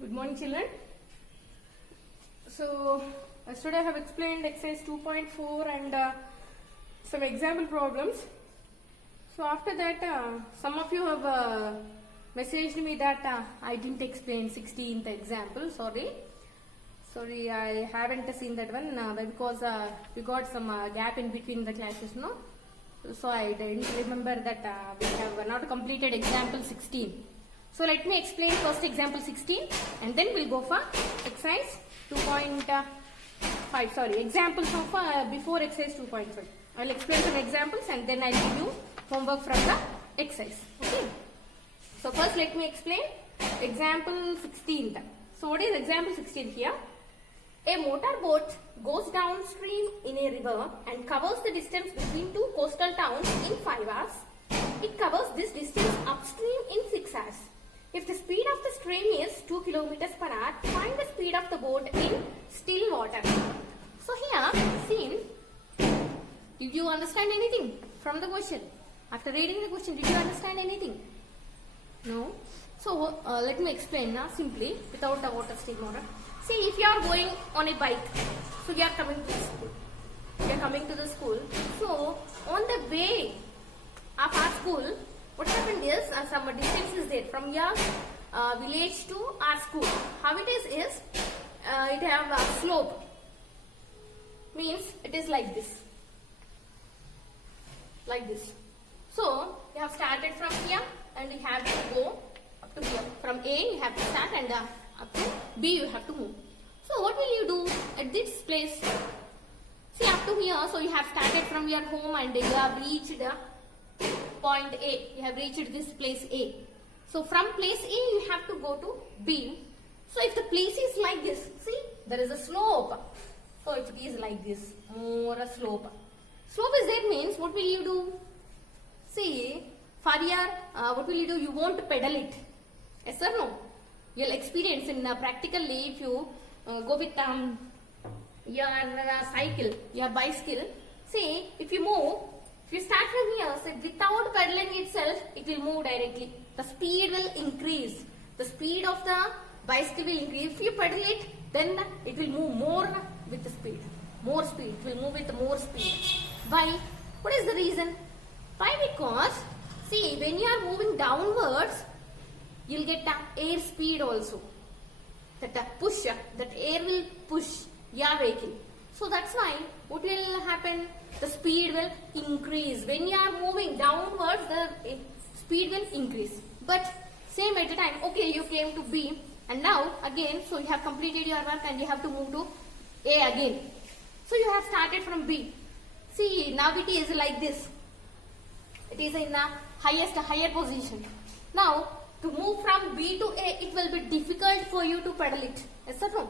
Good morning, children. So, yesterday I have explained exercise 2.4 and some example problems. So, after that, some of you have messaged me that I didn't explain 16th example. Sorry, I haven't seen that one because we got some gap in between the classes, no? So, I didn't remember that we have not completed example 16. So let me explain first example 16 and then we'll go for exercise 2.5. Sorry, examples of before exercise 2.5. I'll explain some examples and then I'll give you homework from the exercise. Okay. So first let me explain example 16. So what is example 16 here? A motorboat goes downstream in a river and covers the distance between two coastal towns in 5 hours. It covers this distance upstream in 6 hours. If the speed of the stream is 2 kilometers per hour, find the speed of the boat in still water. So here, see, did you understand anything from the question? After reading the question, did you understand anything? No? So let me explain now simply without the water stream order. See, if you are going on a bike, so you are coming to the school. You are coming to the school. So on the way of our school, what happened is some distance is there from your village to our school. How it is it have a slope. Means it is like this. Like this. So you have started from here and you have to go up to here. From A you have to start and up to B you have to move. So what will you do at this place? See, up to here, so you have started from your home and you have reached point A. You have reached this place A. So from place A you have to go to B. So if the place is like this, see, there is a slope. So if it is like this, more a slope. Slope is there means what will you do? See, for your, what will you do? You won't pedal it. Yes or no? You'll experience in practically if you go with your cycle, your bicycle. See, if you move, if you start from here, so without pedaling itself, it will move directly. The speed will increase. The speed of the bicycle will increase. If you pedal it, then it will move more with the speed. More speed. It will move with more speed. Why? What is the reason? Why? Because, see, when you are moving downwards, you will get air speed also. That push, that air will push your vehicle. So that's why what will happen? The speed will increase. When you are moving downwards, the speed will increase. But same at the time, okay, you came to B and now again, so you have completed your work and you have to move to A again. So you have started from B. See, now it is like this. It is in the higher position. Now, to move from B to A, it will be difficult for you to pedal it. Yes or no?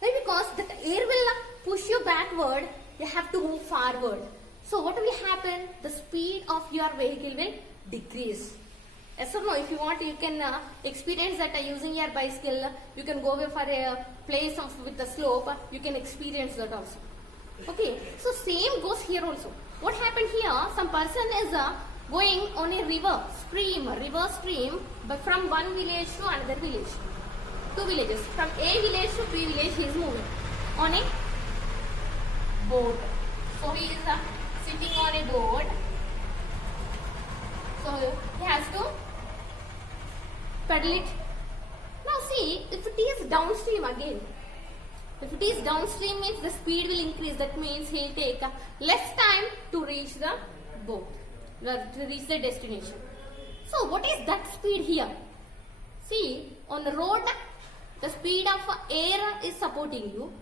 Why? Because the air will push you backward, you have to move forward. So what will happen? The speed of your vehicle will decrease. Yes or no? If you want, you can experience that using your bicycle. You can go for a place with the slope. You can experience that also. Okay. So same goes here also. What happened here? Some person is going on a river stream, but from one village to another village. 2 villages. From A village to B village he is moving on a boat. So he is sitting on a boat. So he has to pedal it. Now see, if it is downstream again. If it is downstream means the speed will increase. That means he will take less time to reach the boat, to reach the destination. So what is that speed here? See, on the road, the speed of air is supporting you.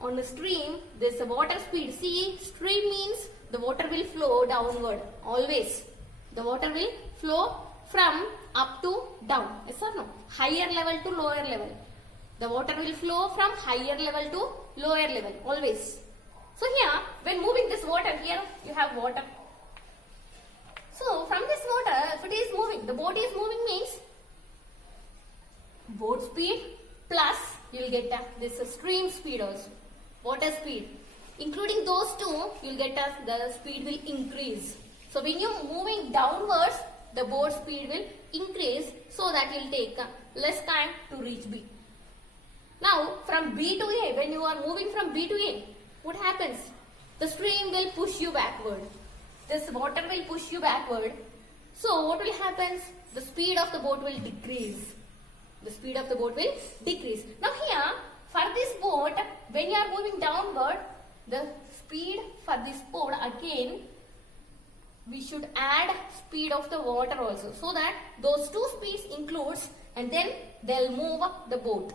On the stream, there is a water speed. See, stream means the water will flow downward. Always. The water will flow from up to down. Yes or no? Higher level to lower level. The water will flow from higher level to lower level. Always. So here, when moving this water, here you have water. So from this water, if it is moving, the boat is moving means boat speed plus you will get this stream speed also, water speed. Including those two, you will get the speed will increase. So when you are moving downwards, the boat speed will increase, so that will take less time to reach B. Now from B to A, when you are moving from B to A, what happens? The stream will push you backward. This water will push you backward. So what will happen? The speed of the boat will decrease. The speed of the boat will decrease. Now here, for this boat, when you are moving downward, the speed for this boat again, we should add speed of the water also, so that those two speeds includes, and then they'll move the boat.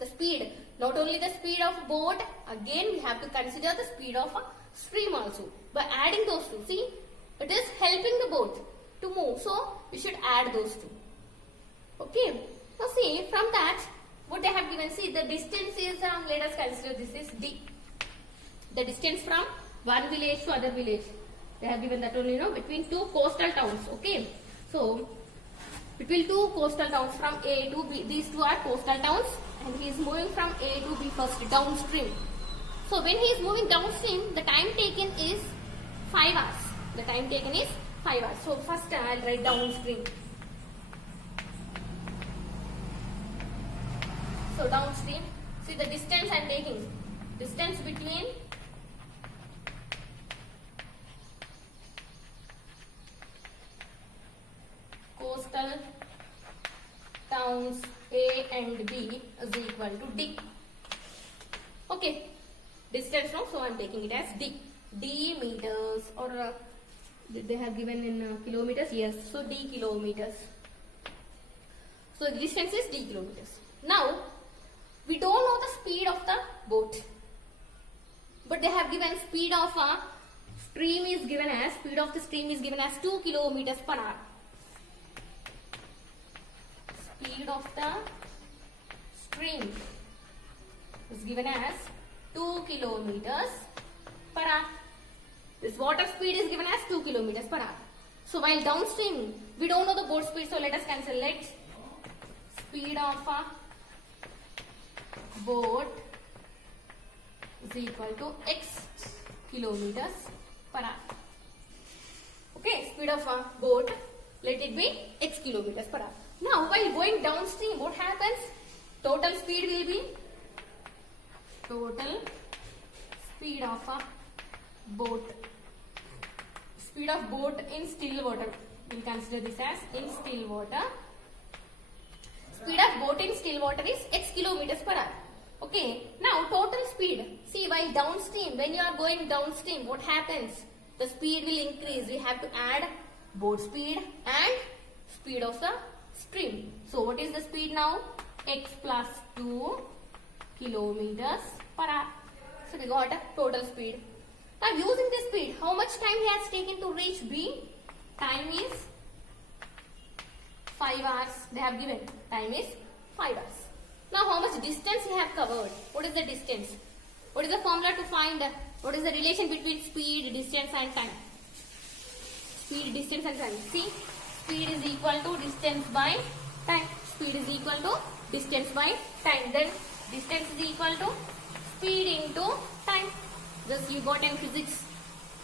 The speed, not only the speed of boat, again we have to consider the speed of a stream also. By adding those two, see, it is helping the boat to move, so we should add those two. Okay, now see, from that, what they have given, see, the distance is, let us consider this is D. The distance from one village to other village. They have given that only, between two coastal towns. Okay, so between two coastal towns from A to B, these two are coastal towns, and he is moving from A to B first downstream. So when he is moving downstream, the time taken is 5 hours. The time taken is 5 hours. So first I will write downstream. So downstream, see the distance I am taking. Distance between coastal towns A and B is equal to D. Okay, distance now, so I am taking it as D. D meters, or they have given in kilometers, yes, so D kilometers. So the distance is D kilometers. Now, we don't know the speed of the boat, but they have given speed of a stream is given as, speed of the stream is given as 2 kilometers per hour. Speed of the stream is given as 2 kilometers per hour. This water speed is given as 2 kilometers per hour. So while downstream, we don't know the boat speed, so let us cancel. Let speed of a boat is equal to x kilometers per hour. Okay, speed of a boat, let it be x kilometers per hour. Now, while going downstream, what happens? Total speed will be total speed of a boat. Speed of boat in still water. We'll consider this as in still water. Speed of boat in still water is x kilometers per hour. Okay. Now, total speed. See, while downstream, when you are going downstream, what happens? The speed will increase. We have to add boat speed and speed of the stream. So, what is the speed now? X plus 2 kilometers per hour. So, we got a total speed. Now, using this speed, how much time he has taken to reach B? Time is 5 hours. They have given. Time is 5 hours. Now, how much distance he have covered? What is the distance? What is the formula to find? What is the relation between speed, distance and time? Speed, distance and time. See, speed is equal to distance by time. Speed is equal to distance by time. Then distance is equal to speed into time. Thus you got in physics.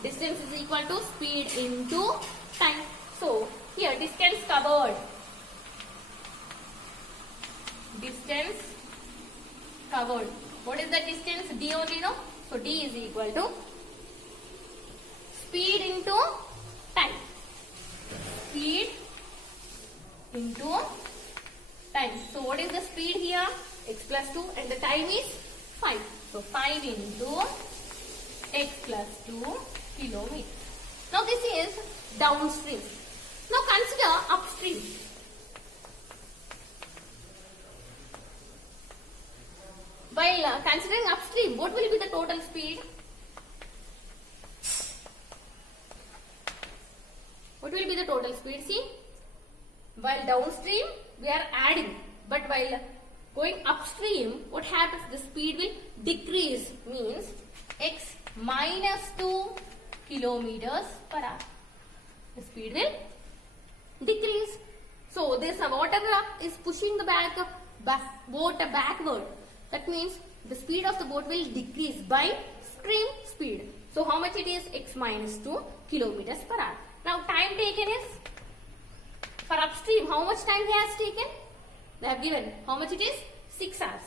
Distance is equal to speed into time. So here distance covered. Distance covered. What is the distance? D only, no? So D is equal to speed into time. Speed into time. So what is the speed here? X plus 2 and the time is 5. So 5 into x plus 2 kilometers. Now this is downstream. Now consider upstream. While considering upstream, what will be the total speed? What will be the total speed? See, while downstream we are adding, but while going upstream, what happens? The speed will decrease, means x minus 2 kilometers per hour. The speed will decrease. So this water is pushing the boat backward. That means the speed of the boat will decrease by stream speed. So how much it is? X minus 2 kilometers per hour. Now time taken is, for upstream, how much time he has taken? They have given. How much it is? 6 hours.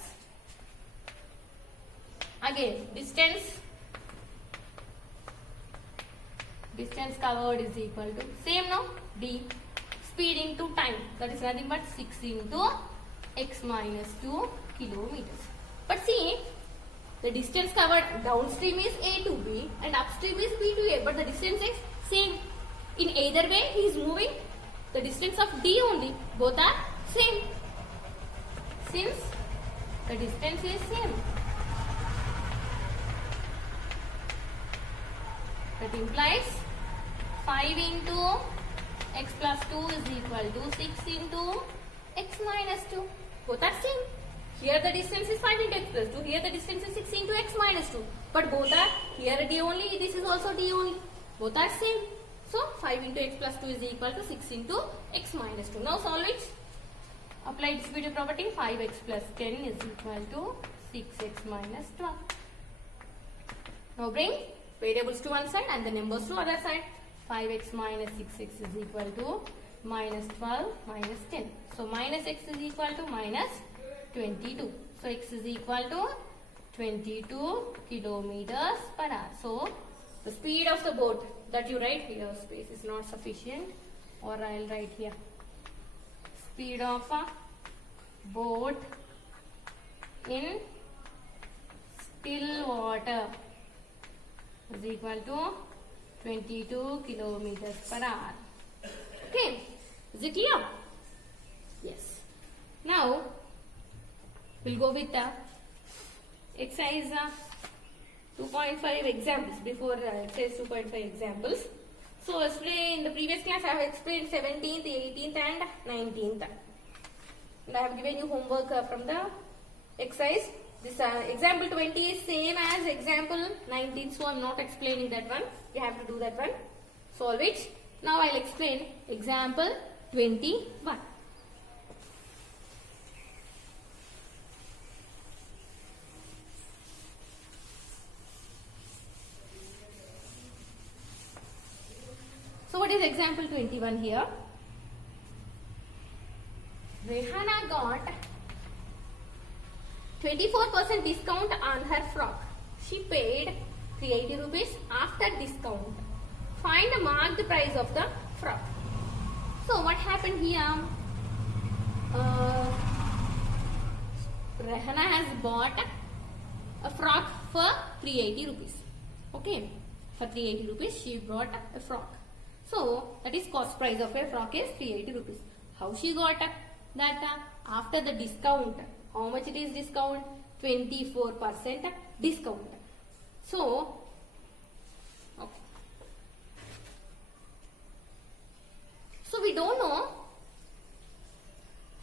Again, distance covered is equal to same now d. Speed into time, that is nothing but 6 into x minus 2 kilometers. But see, the distance covered downstream is A to B and upstream is B to A, but the distance is same. In either way, he is moving the distance of D only. Both are same. Since the distance is same, that implies 5 into x plus 2 is equal to 6 into x minus 2. Both are same. Here the distance is 5 into x plus 2. Here the distance is 6 into x minus 2. But both are, here d only, this is also d only. Both are same. So 5 into x plus 2 is equal to 6 into x minus 2. Now solve it. Apply distributive property. 5x plus 10 is equal to 6x minus 12. Now bring variables to one side and the numbers to other side. 5x minus 6x is equal to minus 12 minus 10. So minus x is equal to minus 22. So x is equal to 22 kilometers per hour. So the speed of the boat that you write here, space is not sufficient, or I will write here. Speed of a boat in still water is equal to 22 kilometers per hour. Okay, is it clear? Yes. Now we'll go with the exercise 2.5 examples. Before exercise 2.5 examples. So yesterday in the previous class I have explained 17th, 18th and 19th. And I have given you homework from the exercise. This example 20 is same as example 19, so I am not explaining that one. You have to do that one. Solve it. Now I will explain example 21. So what is example 21 here? Rehanna got 24% discount on her frock. She paid 380 rupees after discount. Find the marked price of the frock. So what happened here? Rehanna has bought a frock for 380 rupees. Okay, for 380 rupees she bought a frock. So that is cost price of a frock is 380 rupees. How she got that? After the discount. How much it is discount? 24% discount. So, okay. So we don't know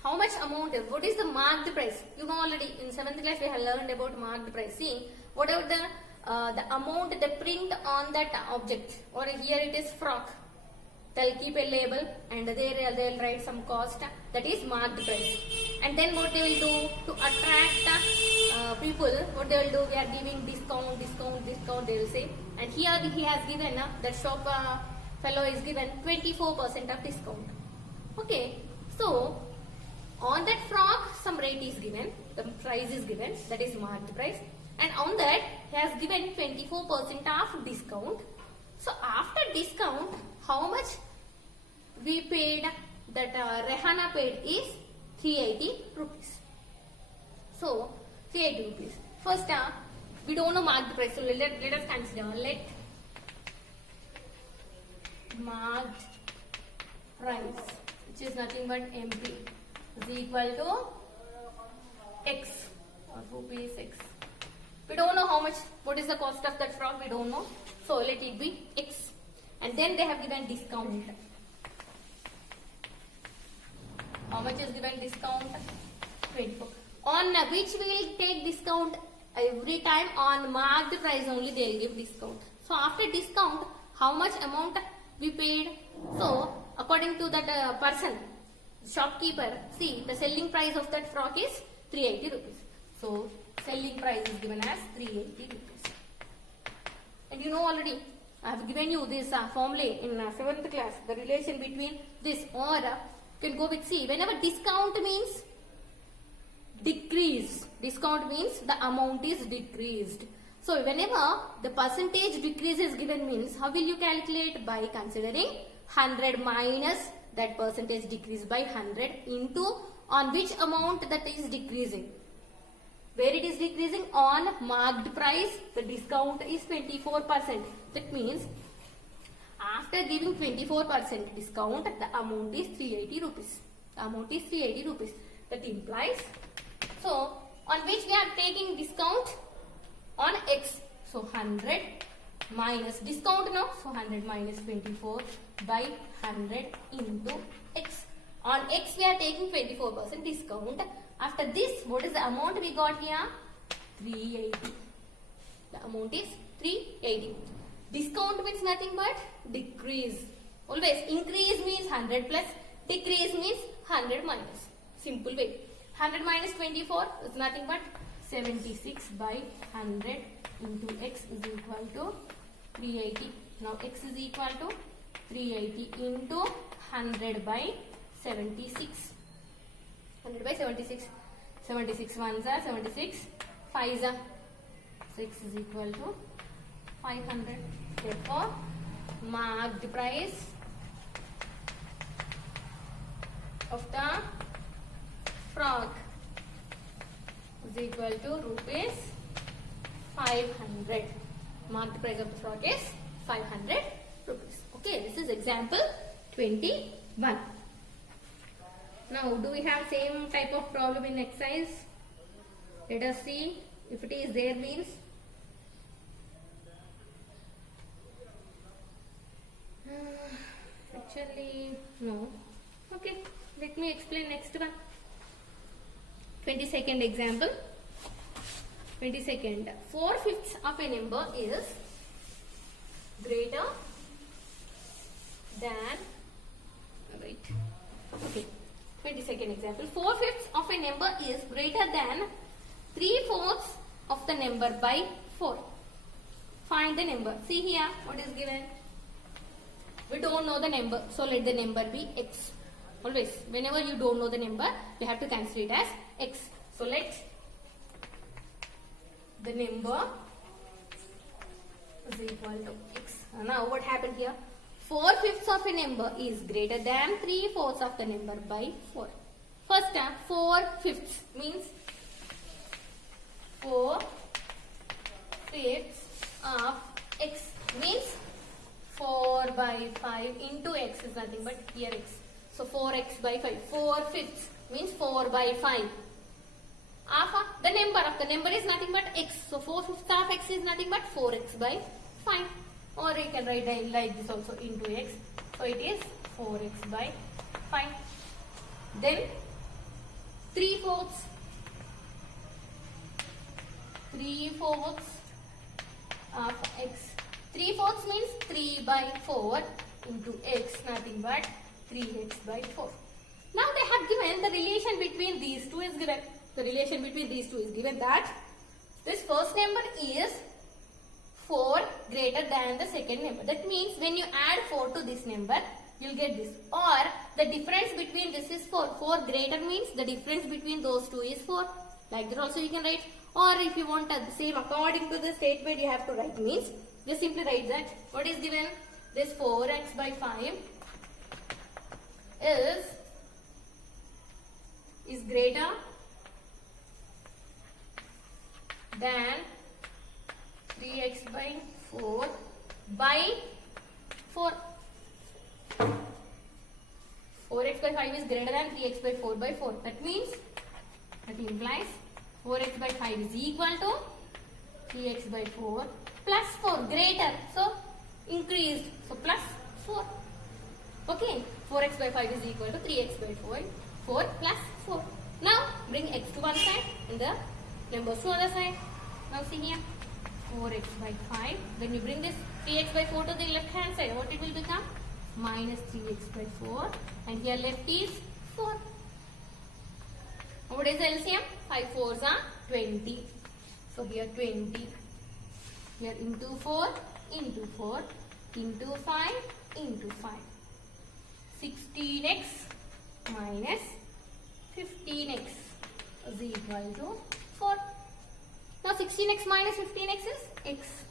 how much amount is. What is the marked price? You know already in 7th class we have learned about marked price. See, whatever the amount they print on that object, or here it is frock. They'll keep a label and there they'll write some cost, that is marked price. And then what they will do to attract people, what they will do, we are giving discount, they will say. And here he has given, that shop fellow is given 24% of discount. Okay, so on that frock some rate is given, the price is given, that is marked price. And on that he has given 24% of discount. So after discount, how much we paid, that Rehanna paid is 380 rupees. So 380 rupees. First, we don't know marked price. So let us consider. Let marked price, which is nothing but MP, is equal to X, or rupees X. We don't know how much, what is the cost of that frock, we don't know. So let it be X. And then they have given discount. How much is given discount? 24. On which we will take discount? Every time on marked price only they will give discount. So after discount, how much amount we paid? So according to that person, shopkeeper, see the selling price of that frock is 380 rupees. So selling price is given as 380 rupees. And you know already, I have given you this formula in 7th class, the relation between this, or you can go with C. Whenever discount means decrease, Discount means the amount is decreased. So whenever the percentage decrease is given means how will you calculate? By considering 100 minus that percentage decrease by 100 into on which amount that is decreasing. Where it is decreasing? On marked price, the discount is 24%. That means after giving 24% discount, the amount is 380 rupees. The amount is 380 rupees. That implies, so on which we are taking discount? On X. So 100 minus discount now. So 100 minus 24 by 100 into X. On X we are taking 24% discount. After this, what is the amount we got here? 380. The amount is 380. Discount means nothing but decrease. Always increase means 100 plus, decrease means 100 minus. Simple way. 100 minus 24 is nothing but 76 by 100 into X is equal to 380. Now X is equal to 380 into 100 by 76. 100 by 76. 76 ones are 76. 5s are 6 is equal to 500. Therefore, marked price of the frock is equal to rupees 500. Marked price of the frock is 500 rupees. Okay, this is example 21. Now, do we have same type of problem in exercise? Let us see. If it is there means actually no. Okay, let me explain next one. 22nd example. 22nd. 4/5 of a number is greater than, wait, okay. 22nd example. 4/5 of a number is greater than 3/4 of the number by 4. Find the number. See here what is given. We don't know the number, so let the number be X. Always, whenever you don't know the number, you have to consider it as X. So let the number is equal to X. Now what happened here? 4/5 of a number is greater than 3/4 of the number by 4. First time 4/5 means 4/5 of X means 4 by 5 into X is nothing but here X. So 4X by 5. 4/5 means 4 by 5. The number is nothing but X. So 4/5 of X is nothing but 4X by 5. Or you can write like this also into X. So it is 4X by 5. Then 3/4. 3/4 of X. 3/4 means 3 by 4 into X, nothing but 3X by 4. Now they have given the relation between these two is given. The relation between these two is given that this first number is 4 greater than the second number. That means when you add 4 to this number, you will get this. Or the difference between this is 4. 4 greater means the difference between those two is 4. Like that also you can write. Or if you want the same according to the statement you have to write means, just simply write that. What is given? This 4X by 5 is greater than 3X by 4 by 4. 4X by 5 is greater than 3X by 4 by 4. That means, that implies 4X by 5 is equal to 3X by 4 plus 4 greater. So, increased. So, plus 4. Okay. 4X by 5 is equal to 3X by 4 plus 4. Now, bring X to one side and the numbers to other side. Now, see here. 4X by 5. When you bring this 3X by 4 to the left hand side, what it will become? Minus 3X by 4. And here left is 4. What is the LCM? 5 4s are 20. So here 20. Here into 4 into 4 into 5 into 5. 16x minus 15x is equal to 4. 16x minus 15x is x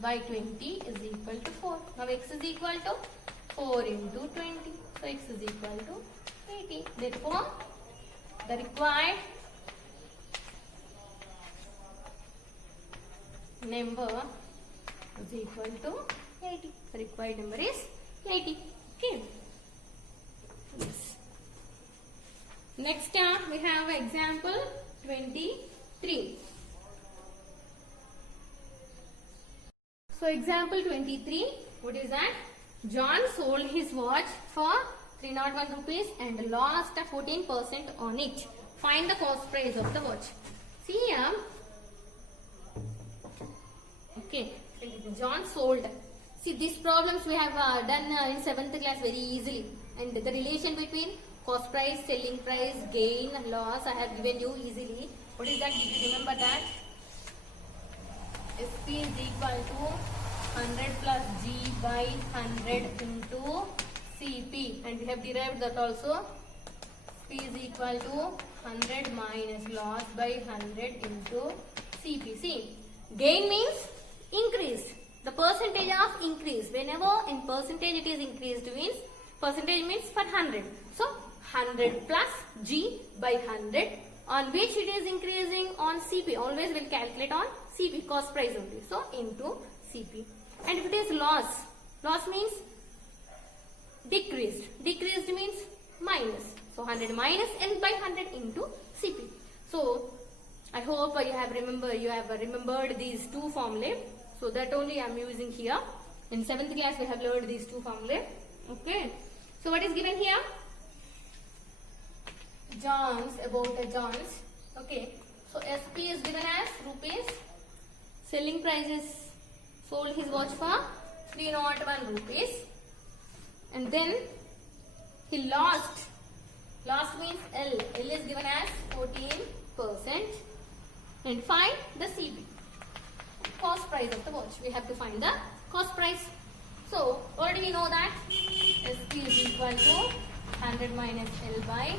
by 20 is equal to 4. Now x is equal to 4 into 20. So x is equal to 80. Therefore, the required number is equal to 80. The required number is 80. Okay. Yes. Next we have example 23. So example 23, what is that? John sold his watch for 301 rupees and lost 14% on it. Find the cost price of the watch. See here. Okay, John sold. See, these problems we have done in 7th class very easily. And the relation between cost price, selling price, gain, loss, I have given you easily. What is that? Did you remember that? SP is equal to 100 plus G by 100 into CP. And we have derived that also. P is equal to 100 minus loss by 100 into CP. See, gain means increase. The percentage of increase. Whenever in percentage it is increased means, percentage means for 100. So, 100 plus G by 100 on which it is increasing on CP. Always will calculate on CP, cost price only. So, into CP. And if it is loss, loss means decreased. Decreased means minus. So, 100 minus L by 100 into CP. So, I hope you have remembered these two formulae. So, that only I am using here. In 7th class we have learned these two formulae. Okay. So, what is given here? John's, about the John's. Okay. So, SP is given as rupees. Selling price is sold his watch for 301 rupees. And then he lost. Lost means L. L is given as 14%. And find the CP. Cost price of the watch. We have to find the cost price. So, already we know that SP is equal to 100 minus L by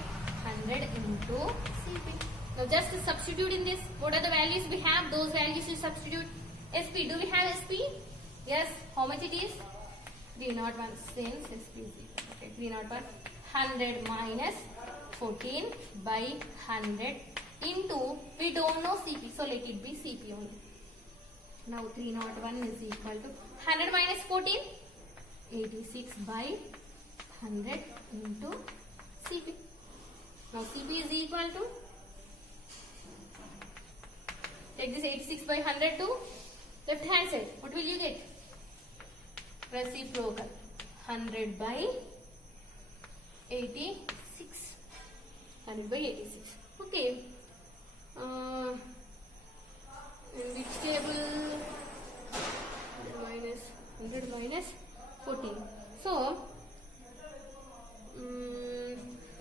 100 into CP. Now, just to substitute in this, what are the values we have? Those values to substitute. SP, do we have SP? Yes. How much it is? 301. Since SP is equal to 301. 100 minus 14 by 100 into, we don't know CP, so let it be CP only. Now 301 is equal to 100 minus 14, 86 by 100 into CP. Now CP is equal to, take this 86 by 100 to left hand side. What will you get? Reciprocal. 100 by 86. 100 by 86. Okay. In which table? 100 minus 14. So,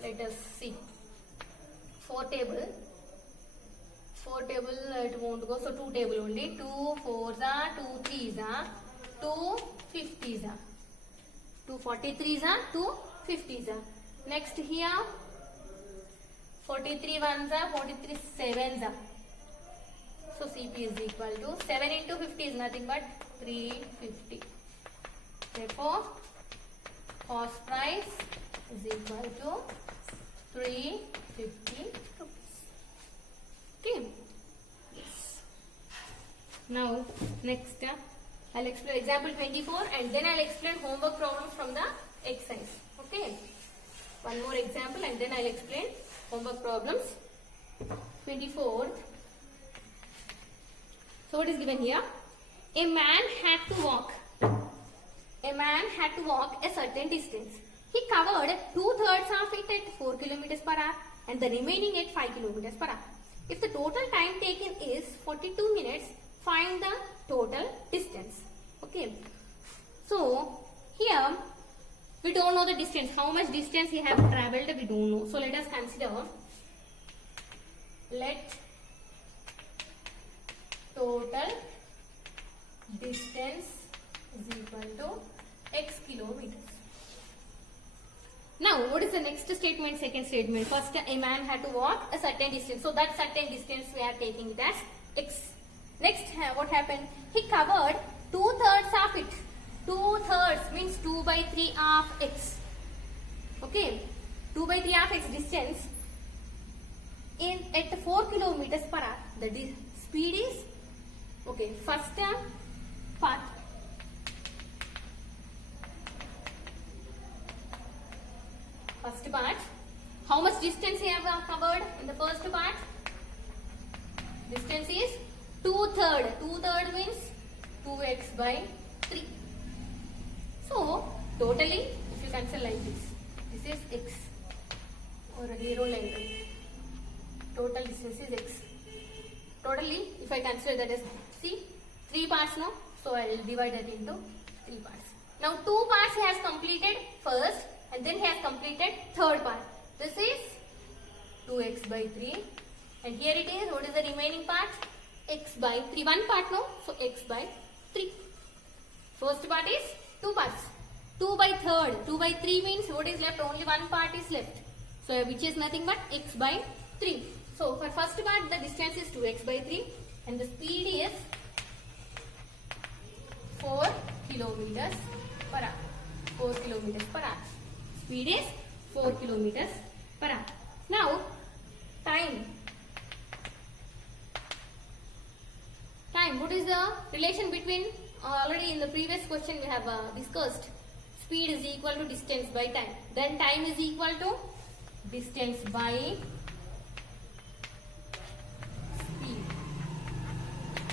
let us see. 4 table. 4 table it won't go. So 2 table only. 2 4s are, 2 3s are, 2 50s are, 2 43s are, 2 50s are. Next here 43 ones are, 43 sevens are. So CP is equal to 7 into 50 is nothing but 350. Therefore, cost price is equal to 350 rupees. Okay. Yes. Now, next I'll explain example 24 and then I'll explain homework problems from the exercise. Okay. One more example and then I'll explain homework problems. 24. So what is given here? A man had to walk a certain distance. He covered 2/3 of it at 4 km per hour and the remaining at 5 km per hour. If the total time taken is 42 minutes, find the total distance. Okay. So here we don't know the distance. How much distance he have travelled we don't know. So let us consider. Let total distance is equal to x kilometers. Now, what is the next statement? Second statement. First, a man had to walk a certain distance. So, that certain distance we are taking it as x. Next, what happened? He covered 2/3 of it. 2/3 means 2 by 3 of x. Okay, 2 by 3 of x distance at 4 kilometers per hour. The speed is okay. First part. First part. How much distance he have covered in the first part? Distance is 2/3. 2/3 means 2x by 3. So, totally, if you cancel like this is x or a zero line. Total distance is x. Totally, if I consider that as, see, 3 parts now. So, I will divide that into 3 parts. Now, 2 parts he has completed first and then he has completed third part. This is 2x by 3. And here it is, what is the remaining part? X by 3. One part no, so x by 3. First part is 2 parts. 2 by third. 2 by 3 means what is left? Only one part is left. So which is nothing but x by 3. So for first part the distance is 2x by 3 and the speed is 4 kilometers per hour. 4 kilometers per hour. Speed is 4 kilometers per hour. Now time. Time. What is the relation between, already in the previous question we have discussed, speed is equal to distance by time. Then time is equal to distance by speed.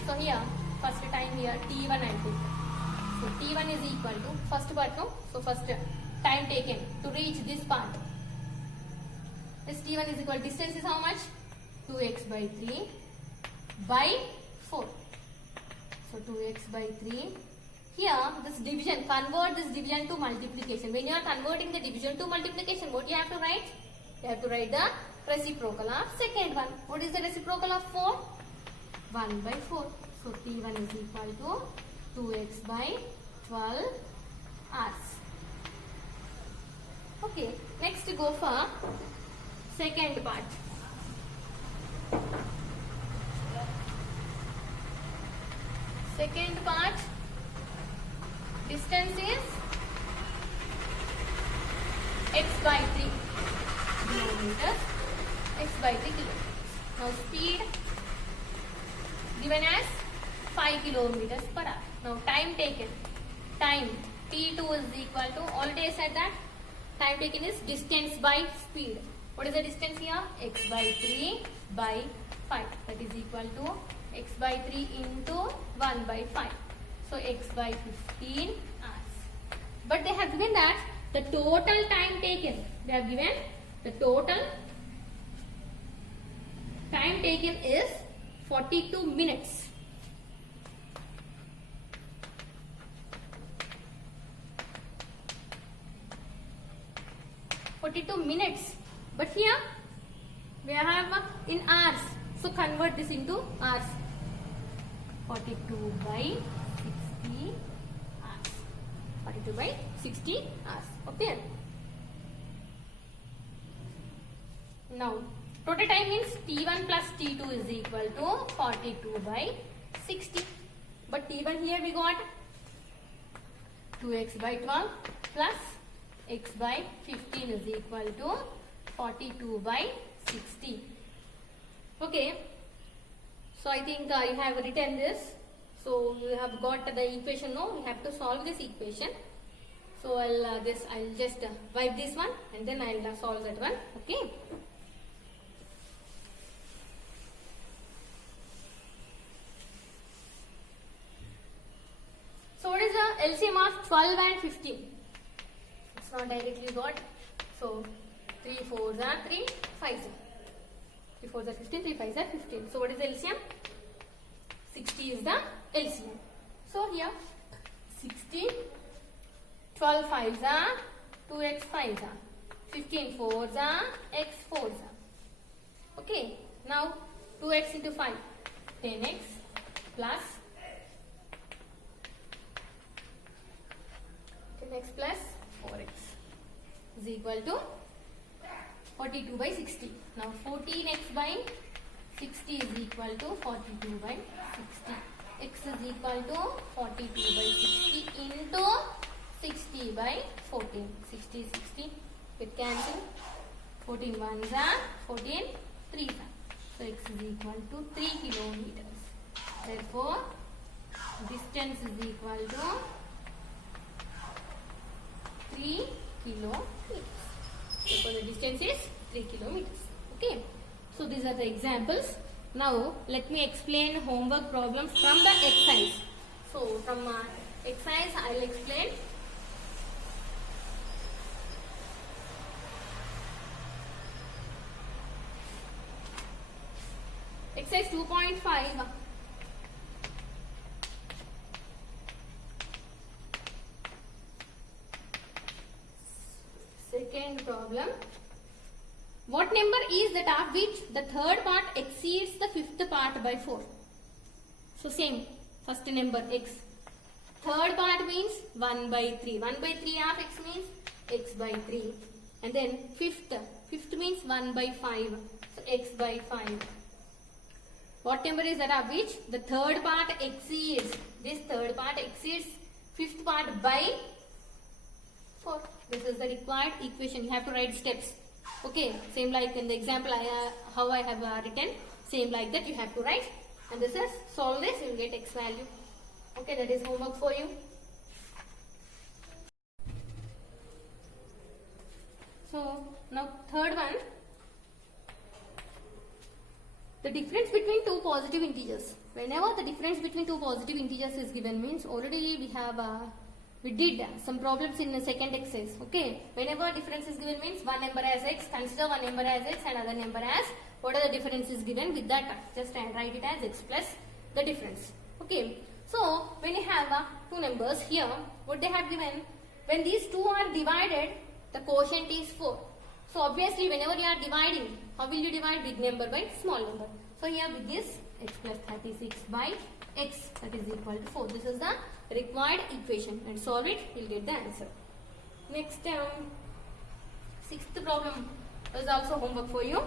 So here, first time here T1 I took. So T1 is equal to, first part no, so first time taken to reach this part. This T1 is equal, distance is how much? 2x by 3 by 4. So 2x by 3. Here this division, convert this division to multiplication. When you are converting the division to multiplication, what you have to write? You have to write the reciprocal of second one. What is the reciprocal of 4? 1 by 4. So T1 is equal to 2x by 12 hours. Okay, next go for second part. Second part, distance is x by 3 kilometers, x by 3 kilometers. Now speed given as 5 kilometers per hour. Now time taken, time T2 is equal to, already I said that time taken is distance by speed. What is the distance here? X by 3 by 5. That is equal to x by 3 into 1 by 5. So x by 15 hours. But they have given that the total time taken. They have given the total time taken is 42 minutes. But here we have in hours. So convert this into hours. 42 by 60 hours. 42 by 60 hours. Okay. Now total time means T1 plus T2 is equal to 42 by 60. But T1 here we got 2x by 12 plus x by 15 is equal to 42 by 60. Okay. So I think you have written this. So you have got the equation. No, we have to solve this equation. So I'll just wipe this one and then I'll solve that one. Okay. So what is the LCM of 12 and 15? It's not directly got. So 3 4s are 3 5s. 3 4s are 15, 3 5s are 15. So what is the LCM? 60 is the LCM. So here 60, 12 5s are 2x 5s are, 15 4s are x 4s are. Okay. Now 2x into 5, 10x plus 10x plus 4x is equal to 42 by 60. Now 14x by 60 is equal to 42 by 60. X is equal to 42 by 60 into 60 by 14. 60, 60, get cancel. 14 ones are 14, 3 5. So x is equal to 3 kilometers. Therefore, distance is equal to 3 kilometers. Therefore, the distance is 3 kilometers. Okay. So, these are the examples. Now, let me explain homework problems from the exercise. So, from exercise, I will explain. Exercise 2.5. Second problem. What number is that of which the third part exceeds the fifth part by 4? So same, first number x. Third part means 1 by 3. 1 by 3 of x means x by 3. And then fifth means 1 by 5. So x by 5. What number is that of which the third part exceeds, this third part exceeds fifth part by 4. This is the required equation. You have to write steps. Okay, same like in the example how I have written, same like that you have to write. And this is, solve this, you will get x value. Okay, that is homework for you. So, now third one. The difference between two positive integers. Whenever the difference between two positive integers is given means already we have we did some problems in the second exercise. Okay. Whenever difference is given means one number as x, consider one number as x and other number as what are the difference is given with that. Just write it as x plus the difference. Okay. So when you have two numbers here, what they have given, when these two are divided, the quotient is 4. So obviously whenever you are dividing, how will you divide big number by small number? So here big is x plus 36 by x, that is equal to 4. This is the required equation and solve it, you will get the answer. Next sixth problem is also homework for you.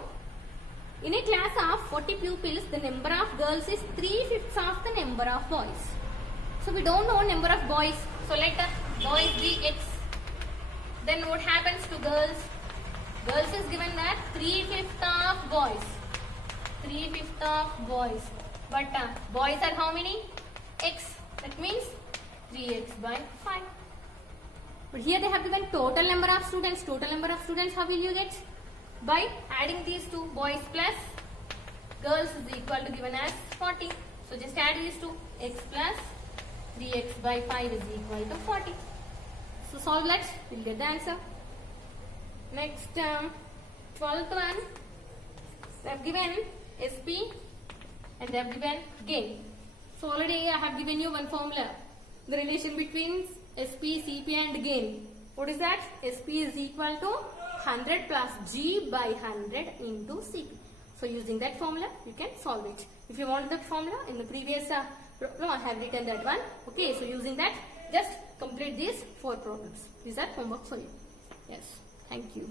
In a class of 40 pupils, the number of girls is 3/5 of the number of boys. So we don't know number of boys. So let boys be x. Then what happens to girls? Girls is given that 3/5 of boys. 3/5 of boys. But boys are how many? X. That means 3x by 5. But here they have given total number of students. Total number of students, how will you get? By adding these two, boys plus girls is equal to given as 40. So just add these two, x plus 3x by 5 is equal to 40. So solve that, we'll get the answer. Next, 12th one, they have given SP and they have given gain. So already I have given you one formula, the relation between SP, CP and gain. What is that? SP is equal to 100 plus G by 100 into CP. So using that formula, you can solve it. If you want that formula, in the previous problem I have written that one. Okay, so using that, just complete these 4 problems. These are homework for you. Yes, thank you.